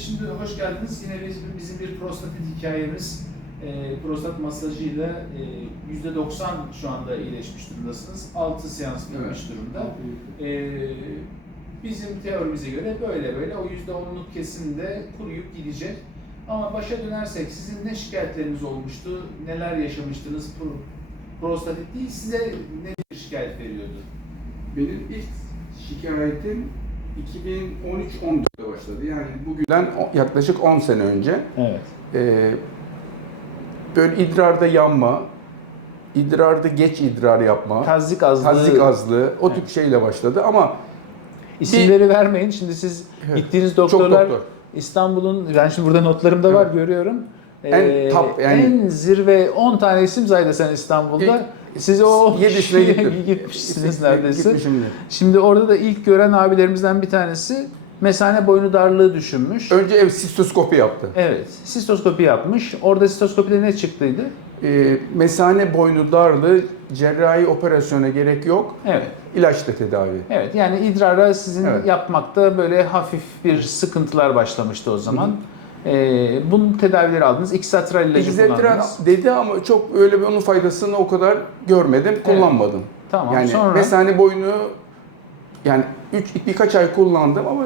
şimdi hoş geldiniz. Yine biz, bizim bir prostatit hikayemiz. E, prostat masajıyla e, %90 şu anda iyileşmiş durumdasınız. 6 seans bitmiş durumda. E, bizim teorimize göre böyle böyle o %10'luk kesimde kuruyup gidecek. Ama başa dönersek sizin ne şikayetleriniz olmuştu? Neler yaşamıştınız? Pro, prostatit değil size ne şikayet veriyordu? Benim ilk şikayetim 2013-14'te başladı. Yani bugünden yaklaşık 10 sene önce. Evet. Ee, böyle idrarda yanma, idrarda geç idrar yapma, Tazik azlığı. tazik azlığı o tip Evet. şeyle başladı ama İsimleri vermeyin. Şimdi siz Evet. gittiğiniz doktorlar doktor. İstanbul'un, ben şimdi burada notlarımda var Evet. görüyorum. En Ee, top, yani- en zirve 10 tane isim saydı sen İstanbul'da. Siz o Yedisine gitmişsiniz neredeyse. Gitmişimdir. Şimdi orada da ilk gören abilerimizden bir tanesi mesane boynu darlığı düşünmüş. Önce ev sistoskopi yaptı. Evet, sistoskopi yapmış. Orada sistoskopide ne çıktıydı? Ee, mesane boynu darlığı cerrahi operasyona gerek yok. Evet. ilaçla tedavi. Evet yani idrara sizin Evet. yapmakta böyle hafif bir sıkıntılar başlamıştı o zaman. Ee, bunun tedavileri aldınız. Xatral ilacı İgzetran kullandınız. dedi ama çok öyle bir onun faydasını o kadar görmedim, kullanmadım. Tamam Yani sonra mesane boynu yani üç, birkaç ay kullandım ama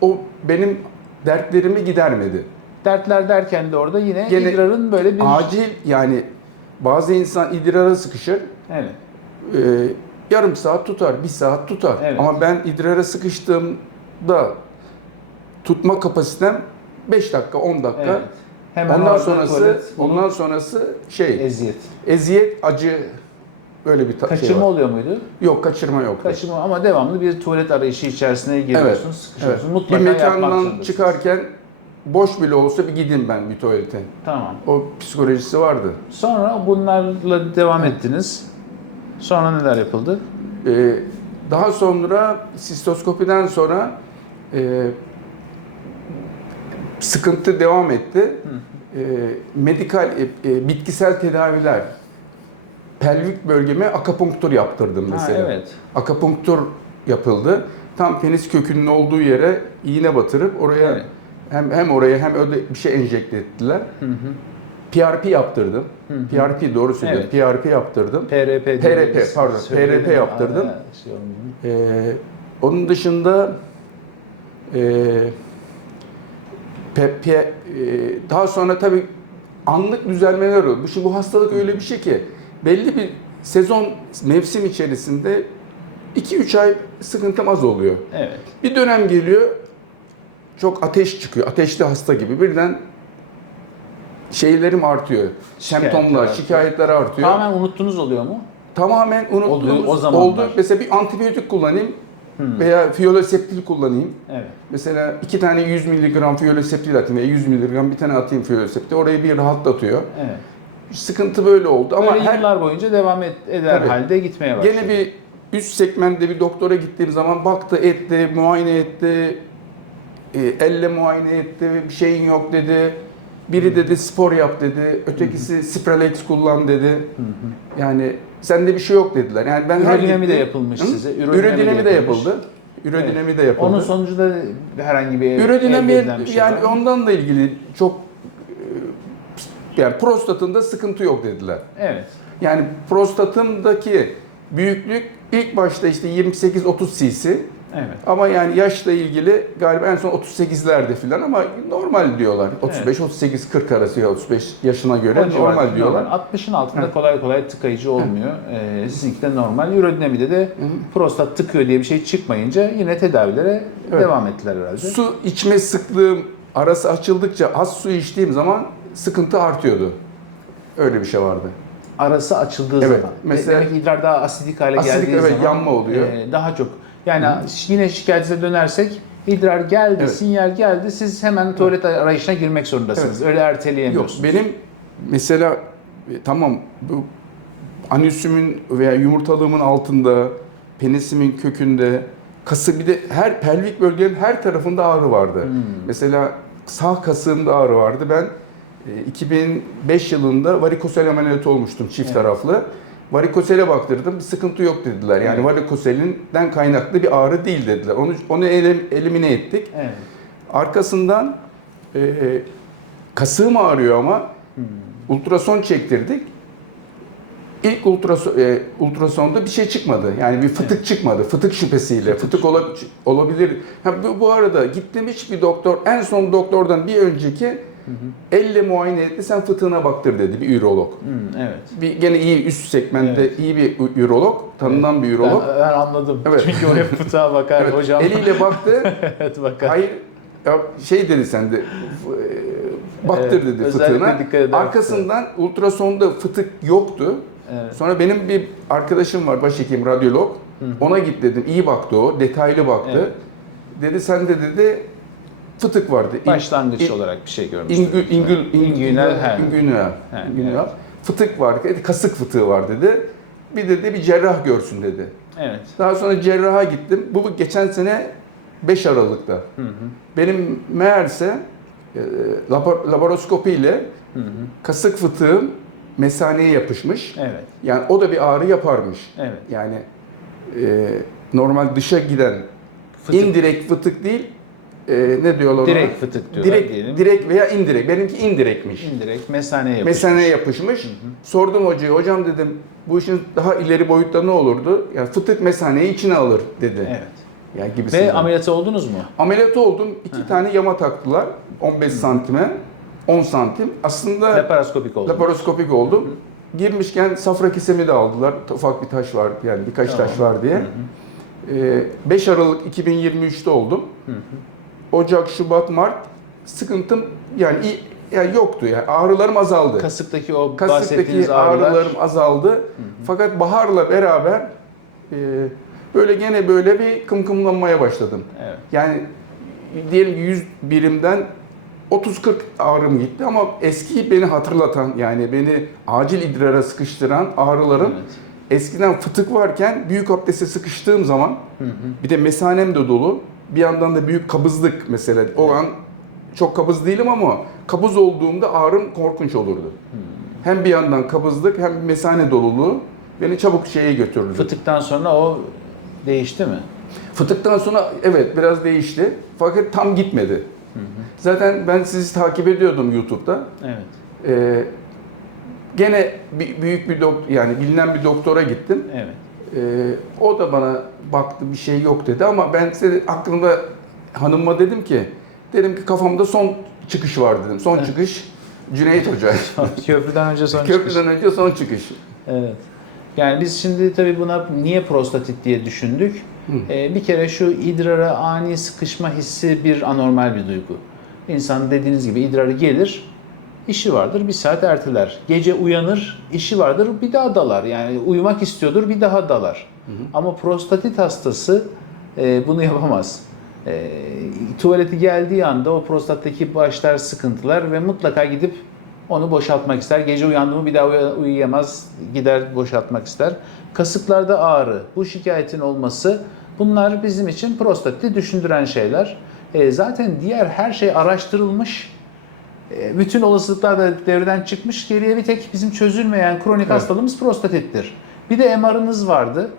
o benim dertlerimi gidermedi. dertler derken de orada yine, Gene idrarın böyle bir... Acil yani bazı insan idrara sıkışır. Evet. e, yarım saat tutar, bir saat tutar. Evet. Ama ben idrara sıkıştığımda tutma kapasitem 5 dakika, 10 dakika. evet. Hemen ondan sonrası tuvalet, ondan sonrası şey eziyet. eziyet, acı böyle bir şey Kaçırma var. oluyor muydu? Yok kaçırma yok. Kaçırma ama devamlı bir tuvalet arayışı içerisine giriyorsunuz, Evet, sıkışıyorsunuz. Evet. Mutlaka bir mekandan çıkarken boş bile olsa bir gidin ben bir tuvalete. Tamam. O psikolojisi vardı. Sonra bunlarla devam ettiniz. Sonra neler yapıldı? Ee, daha sonra sistoskopiden sonra e, sıkıntı devam etti. E, medikal, e, bitkisel tedaviler. Pelvik bölgeme akapunktur yaptırdım mesela. Ha, evet. Akapunktur yapıldı. Tam penis kökünün olduğu yere iğne batırıp oraya Evet. hem hem oraya hem öyle bir şey enjekte ettiler. Hı hı. PRP yaptırdım. Hı hı. PRP doğru söylüyorum. PRP yaptırdım. PRP PRP, pardon. PRP yaptırdım. Aa, şey. Ee, onun dışında e, pe- pe- e, daha sonra tabii anlık düzelmeler oldu. Şimdi bu hastalık öyle bir şey ki belli bir sezon mevsim içerisinde 2-3 ay sıkıntım az oluyor. Evet. Bir dönem geliyor çok ateş çıkıyor. Ateşli hasta gibi birden şeylerim artıyor. Şikayetler Semptomlar, artıyor. şikayetler artıyor. Tamamen unuttunuz oluyor mu? Tamamen unuttuğumuz Oluyor, o zamanlar. oldu. Mesela bir antibiyotik kullanayım Hmm. veya fiyoloseptil kullanayım. Evet. Mesela iki tane 100 miligram fiyoloseptil atayım veya 100 miligram bir tane atayım fiyoloseptil. Orayı bir rahatlatıyor. Evet. Sıkıntı böyle oldu ama Böyle her yıllar boyunca devam et, eder Tabii. halde gitmeye başladı. gene bir üst segmentte bir doktora gittiğim zaman baktı, etti, muayene etti, e, elle muayene etti, bir şeyin yok dedi. Biri dedi spor yap dedi, ötekisi Spralex kullan dedi. Hı. Yani sende bir şey yok dediler. Yani ben Ürodinami de yapılmış Hı? size. Ürodinami Ürodinami de de yapıldı. Ürodinami de yapıldı. Onun sonucunda herhangi bir Ürodinami bir şey yani var ondan da ilgili çok e, yani prostatında sıkıntı yok dediler. Evet. Yani prostatımdaki büyüklük ilk başta işte 28-30 cc Evet. ama yani yaşla ilgili galiba en son 38'lerde falan ama normal diyorlar. 35-38-40 arası ya 35 yaşına göre O normal diyorlar. normal. 60'ın altında Evet. kolay kolay tıkayıcı olmuyor. Ee, sizinki de normal. Ürodinamide de prostat tıkıyor diye bir şey çıkmayınca yine tedavilere Evet. devam ettiler herhalde. Su içme sıklığım arası açıldıkça az su içtiğim zaman sıkıntı artıyordu. Öyle bir şey vardı. Arası açıldığı Evet, zaman. mesela- Demek idrar daha asidik hale Asidik, geldiği evet, zaman yanma oluyor. e, daha çok. Yani yine şikayetinize dönersek idrar geldi, Evet. sinyal geldi. Siz hemen tuvalet arayışına girmek zorundasınız. Öyle Yok erteleyemiyorsunuz. benim mesela e, tamam bu anüsümün veya yumurtalığımın altında, penisimin kökünde, kası bir de her pelvik bölgenin her tarafında ağrı vardı. Hmm. Mesela sağ kasığımda ağrı vardı. Ben e, 2005 yılında varikosel ameliyatı olmuştum çift Evet. taraflı. Varikosele baktırdım, bir sıkıntı yok dediler. Yani Evet. varikoselinden kaynaklı bir ağrı değil dediler. Onu onu elim- elimine ettik. Evet. Arkasından e, kasığım ağrıyor ama Hmm. ultrason çektirdik. İlk ultrason, e, ultrasonda bir şey çıkmadı. Yani bir fıtık çıkmadı. Fıtık şüphesiyle. Fıtık, ola- olabilir. Ha, bu, bu arada gittim hiçbir doktor, en son doktordan bir önceki elle muayene etti, sen fıtığına baktır dedi bir ürolog. Hmm, evet. Bir gene iyi üst segmentte Evet. iyi bir ürolog, tanınan bir ürolog. Ben, ben anladım. Evet. Çünkü o hep fıtığa bakar Evet, hocam. Eliyle baktı. evet bakar. Hayır ya şey dedi sen de e, baktır Evet, dedi fıtığına. Arkasından ultrasonda fıtık yoktu. Evet. Sonra benim bir arkadaşım var başhekim radyolog. Ona git dedim. İyi baktı o. Detaylı baktı. Evet. Dedi sen de dedi fıtık vardı. İn- Başlangıç in- olarak bir şey görmüştüm. İngül, ingül, İngünel, ingünel, ingünel. Fıtık var. Kasık fıtığı var dedi. Bir dedi bir cerrah görsün dedi. Evet. Daha sonra cerraha gittim. Bu bu geçen sene 5 Aralık'ta. Hı hı. Benim meğerse e, labor- laparoskopi ile Hı hı. kasık fıtığım mesaneye yapışmış. Evet. Yani o da bir ağrı yaparmış. Evet. Yani e, normal dışa giden Fıtık. indirekt fıtık değil, e, ne diyorlar ona? Direkt fıtık diyorlar direkt, diyelim. Direkt veya indirekt. Benimki indirekmiş. İndirekt mesaneye yapışmış. Mesaneye yapışmış. Sordum hocaya, hocam dedim bu işin daha ileri boyutta ne olurdu? Yani fıtık mesaneyi içine alır dedi. Evet. Yani gibisinden. Ve ameliyatı oldunuz mu? Ameliyat oldum. iki tane yama taktılar. 15 santime. 10 santim. Aslında Laparoskopik oldu. laparoskopik oldum. Girmişken safra kesemi de aldılar. Ufak bir taş var yani birkaç Tamam. taş var diye. Ee, 5 Aralık 2023'te oldum. Ocak, Şubat, Mart sıkıntım yani yani yoktu yani ağrılarım azaldı. Kasıktaki o Kasıktaki ağrılar. ağrılarım azaldı. Fakat baharla beraber e, böyle gene böyle bir kımkımlanmaya başladım. Evet. Yani diyelim ki 100 birimden 30-40 ağrım gitti ama eski beni hatırlatan yani beni acil idrara sıkıştıran ağrılarım Evet. eskiden fıtık varken büyük abdeste sıkıştığım zaman bir de mesanem de dolu bir yandan da büyük kabızlık mesela o an çok kabız değilim ama kabız olduğumda ağrım korkunç olurdu. Hem bir yandan kabızlık hem mesane doluluğu beni çabuk şeye götürdü. Fıtıktan sonra o değişti mi? Fıtıktan sonra evet biraz değişti. Fakat tam gitmedi. Zaten ben sizi takip ediyordum YouTube'da. Evet. Ee, gene bir, büyük bir doktor yani bilinen bir doktora gittim. Evet. Ee, o da bana baktı bir şey yok dedi ama ben size aklımda hanıma dedim ki dedim ki kafamda son çıkış var dedim. Son çıkış Cüneyt Hoca. Köprüden önce son çıkış. Köprüden önce son çıkış. Evet. Yani biz şimdi tabii buna niye prostatit diye düşündük? Ee, bir kere şu idrara ani sıkışma hissi bir anormal bir duygu. İnsan dediğiniz gibi idrarı gelir, işi vardır bir saat erteler. Gece uyanır, işi vardır bir daha dalar. Yani uyumak istiyordur bir daha dalar. Ama prostatit hastası e, bunu yapamaz. E, tuvaleti geldiği anda o prostattaki başlar sıkıntılar ve mutlaka gidip onu boşaltmak ister. Gece uyandı mı bir daha uya- uyuyamaz, gider boşaltmak ister. Kasıklarda ağrı, bu şikayetin olması bunlar bizim için prostatiti düşündüren şeyler. E, zaten diğer her şey araştırılmış. E, bütün olasılıklar da devreden çıkmış. Geriye bir tek bizim çözülmeyen kronik Evet. hastalığımız prostatittir. Bir de MR'ınız vardı.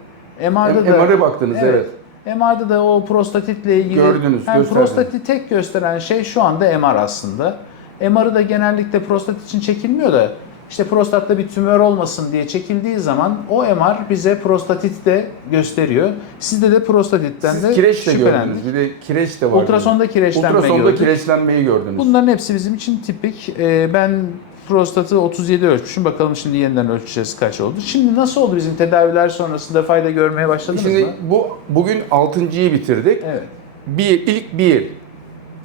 MR'da da MR'e baktınız evet. MR'da da o prostatitle ilgili Gördünüz, yani gösterdiniz. prostati tek gösteren şey şu anda MR aslında. MR'ı da genellikle prostat için çekilmiyor da işte prostatta bir tümör olmasın diye çekildiği zaman o MR bize prostatit de gösteriyor. Sizde de prostatitten Siz de kireç de gördünüz. Bir de kireç de var. Ultrasonda kireçlenme Ultrasonda gördük. kireçlenmeyi gördünüz. Bunların hepsi bizim için tipik. Ee, ben prostatı 37 ölçmüşüm. Bakalım şimdi yeniden ölçeceğiz kaç oldu. Şimdi nasıl oldu bizim tedaviler sonrasında fayda görmeye başladınız Şimdi mı? bu bugün 6.yı bitirdik. Evet. Bir ilk bir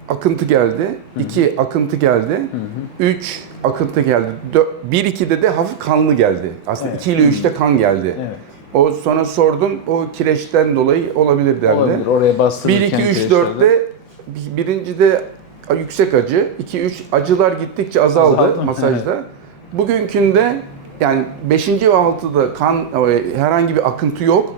akıntı geldi. iki akıntı geldi. Üç akıntı geldi. Dö- bir ikide de hafif kanlı geldi. Aslında Evet. 2 ile 3'te kan geldi. Evet. O sonra sordum o kireçten dolayı olabilir derdi. Olabilir. Oraya 1 bastırırken 2 3 kireçlerde. 4'te birincide yüksek acı, 2 3 acılar gittikçe azaldı, Azaldı mı? masajda. Bugünkünde yani 5. ve 6'da kan e, herhangi bir akıntı yok.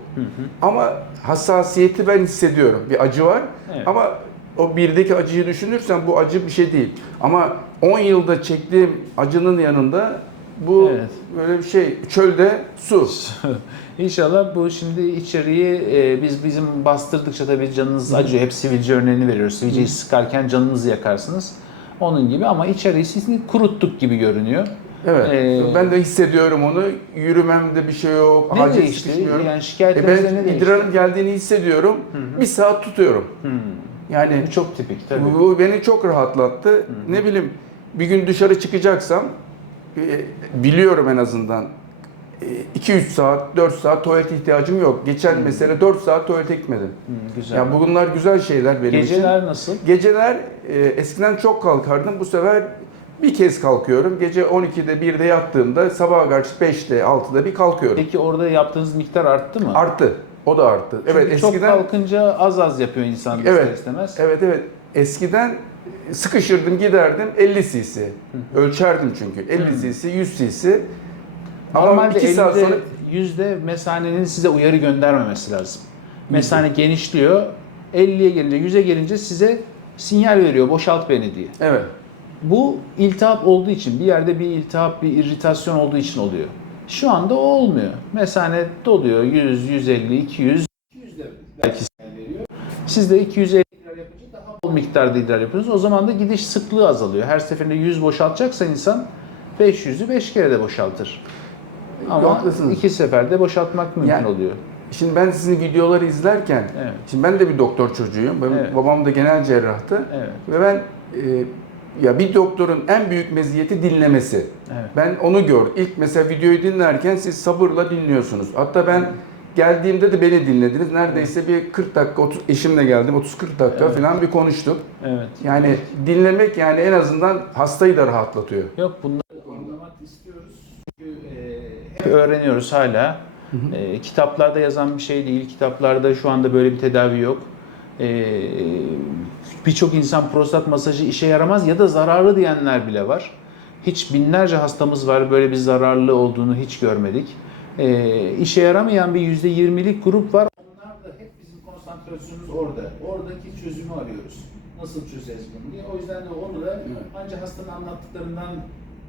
Ama hassasiyeti ben hissediyorum. Bir acı var. Evet. Ama o birdeki acıyı düşünürsen bu acı bir şey değil. Ama 10 yılda çektiğim acının yanında bu Evet. böyle bir şey çölde su. İnşallah bu şimdi içeriği e, biz bizim bastırdıkça tabii canınız acıyor. Hep sivilce örneğini veriyoruz. Sivilceyi sıkarken canınızı yakarsınız. Onun gibi ama içerisini kuruttuk gibi görünüyor. Evet. Ee, ben de hissediyorum onu. Yürümemde bir şey yok. Ne acil değişti? Yani E şikayetlerinizde ne ben değişti? idrarın geldiğini hissediyorum. Bir saat tutuyorum. Hmm. Yani Bu çok tipik tabii. bu beni çok rahatlattı. Ne bileyim bir gün dışarı çıkacaksam e, biliyorum en azından 2-3 saat, 4 saat tuvalet ihtiyacım yok. Geçen mesela 4 saat tuvalete gitmedim. Hmm, güzel. Ya bunlar güzel şeyler benim için. Geceler nasıl? Geceler e, eskiden çok kalkardım. Bu sefer bir kez kalkıyorum. Gece 12'de 1'de yattığımda sabah karşı 5'te 6'da bir kalkıyorum. Peki orada yaptığınız miktar arttı mı? Arttı. O da arttı. Çünkü evet çok eskiden kalkınca az az yapıyor insan Evet. istemez. Evet evet. Eskiden sıkışırdım giderdim 50 cc. Ölçerdim çünkü. 50 cc, 100 cc. Ama Normalde 2 saat 50'de, sonra yüzde mesanenin size uyarı göndermemesi lazım. Mesane genişliyor. 50'ye gelince, 100'e gelince size sinyal veriyor boşalt beni diye. evet. Bu iltihap olduğu için, bir yerde bir iltihap, bir irritasyon olduğu için oluyor. Şu anda o olmuyor. Mesane doluyor 100, 150, 200. 200 de Belki belki veriyor. siz de 250 İdrar yapınca daha bol miktarda idrar yapıyorsunuz. O zaman da gidiş sıklığı azalıyor. Her seferinde 100 boşaltacaksa insan 500'ü 5 kere de boşaltır. Ama Haklısınız. iki seferde boşaltmak mümkün Yani- oluyor. Şimdi ben sizin videoları izlerken, Evet. şimdi ben de bir doktor çocuğuyum. Benim Evet. babam da genel cerrahtı. Evet. Ve ben e, ya bir doktorun en büyük meziyeti dinlemesi. Evet. Ben onu gördüm. İlk mesela videoyu dinlerken siz sabırla dinliyorsunuz. Hatta ben geldiğimde de beni dinlediniz. Neredeyse bir 40 dakika, 30, eşimle geldim. 30-40 dakika Evet. falan bir konuştuk. Evet. Yani dinlemek yani en azından hastayı da rahatlatıyor. Yok bunları anlamak istiyoruz. Çünkü e, hep öğreniyoruz hala. Ee, kitaplarda yazan bir şey değil. Kitaplarda şu anda böyle bir tedavi yok. Ee, Birçok insan prostat masajı işe yaramaz ya da zararlı diyenler bile var. Hiç binlerce hastamız var böyle bir zararlı olduğunu hiç görmedik. Ee, işe yaramayan bir %20'lik grup var. onlar da hep bizim konsantrasyonumuz orada. Oradaki çözümü arıyoruz. Nasıl çözeriz bunu diye. O yüzden de onu da ancak hastanın anlattıklarından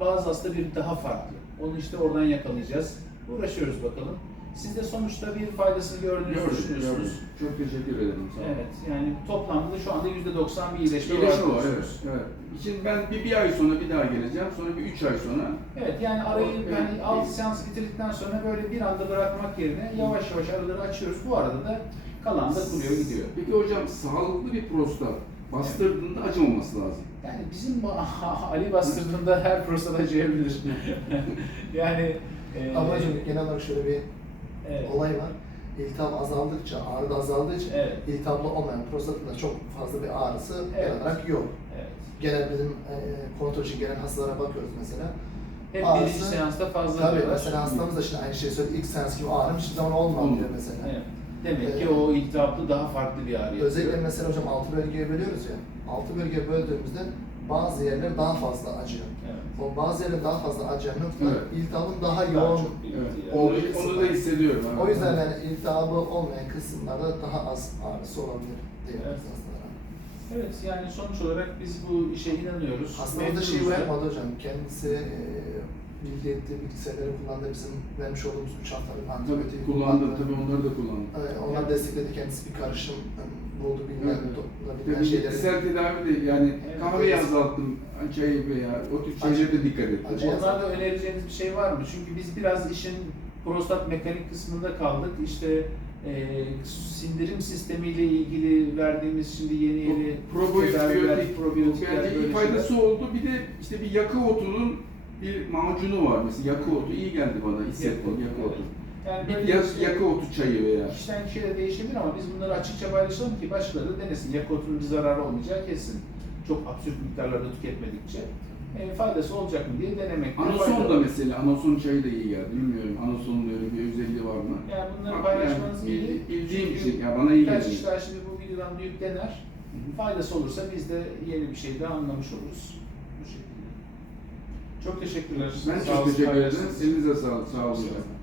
bazı hasta bir daha farklı. Onu işte oradan yakalayacağız. Uğraşıyoruz bakalım. Siz de sonuçta bir faydasını gördüğünüzü düşünüyorsunuz. Çok teşekkür ederim. Evet, yani toplamda şu anda %90 bir iyileşme, İyileşme var, diyorsunuz. evet. evet. Şimdi ben bir, bir ay sonra bir daha geleceğim. Sonra bir üç ay sonra. Evet yani arayı Evet. yani 6 seans bitirdikten sonra böyle bir anda bırakmak yerine yavaş yavaş araları açıyoruz. Bu arada da kalan da kuruyor gidiyor. Peki hocam sağlıklı bir prostat bastırdığında acımaması lazım. Yani bizim bu Ali bastırdığında her prostat acıyabilir. yani e, Ama hocam genel olarak şöyle bir evet, olay var. İltihap azaldıkça, ağrı da azaldığı için Evet. iltihaplı olmayan prostatın da çok fazla bir ağrısı Evet. genel olarak yok. evet. Genel bizim e, kontrol için gelen hastalara bakıyoruz mesela. Hep Ağrısı- birinci seansta fazla Tabii diyorlar. mesela hastamız da şimdi aynı şeyi söyledi. İlk seans gibi ağrım hiçbir zaman Olmadı. diyor mesela. Evet. Demek ki o iltihaplı daha farklı bir ağrı yapıyor. Özellikle mesela hocam altı bölgeye bölüyoruz ya. Altı bölgeye böldüğümüzde bazı yerler daha fazla acıyor. Evet. O bazı yerler daha fazla acıyan noktalar Evet. iltihabın daha Daha yoğun. Evet. yani. Onu, onu da hissediyorum. evet. O yüzden yani iltihabı olmayan kısımlarda daha az ağrısı olabilir diyebiliriz Evet. hastalara. Evet yani sonuç olarak biz bu işe inanıyoruz. Hastamız da şey da. yapmadı hocam. Kendisi e, bilgi ettiği bilgisayarları kullandı. Bizim vermiş olduğumuz üç haftalık antibiyotiği Tabii kullandım tabii onları da kullandım. E, onlar destekledi. Kendisi bir karışım buldu bilmem Evet. toplayabilen Tabii şeyleri. bitkisel tedavi de yani Evet. kahveyi azalttım, çay veya o tür şeylere de dikkat ettim. Onlarda önereceğiniz bir şey var mı? Çünkü biz biraz işin prostat mekanik kısmında kaldık. İşte e, sindirim sistemiyle ilgili verdiğimiz şimdi yeni yeni Probiyotik, probiyotikler bence iyi faydası şeyler. oldu. Bir de işte bir yakı otunun bir macunu var mesela yakı otu iyi geldi bana hissettim otu, otu. Yani böyle yak, işte yakı otu çayı veya. kişiden kişiye de değişebilir ama biz bunları açıkça paylaşalım ki başkaları da denesin. Yakotunun bir zararı olmayacağı kesin. Çok absürt miktarlarda tüketmedikçe e, faydası olacak mı diye denemek. Anason da mesela, anason çayı da iyi geldi. Bilmiyorum anasonun öyle bir özelliği var mı? Yani bunları Bak, paylaşmanız yani iyi. bildi- bildiğim bir şey. Ya bana iyi Birkaç geldi. kişiler şimdi bu videodan duyup dener. Faydası olursa biz de yeni bir şey daha anlamış oluruz. Bu şekilde. Çok teşekkürler. Ben Sağ çok teşekkür ederim. Elinize sağlık. Sağ olun. Sağ olun.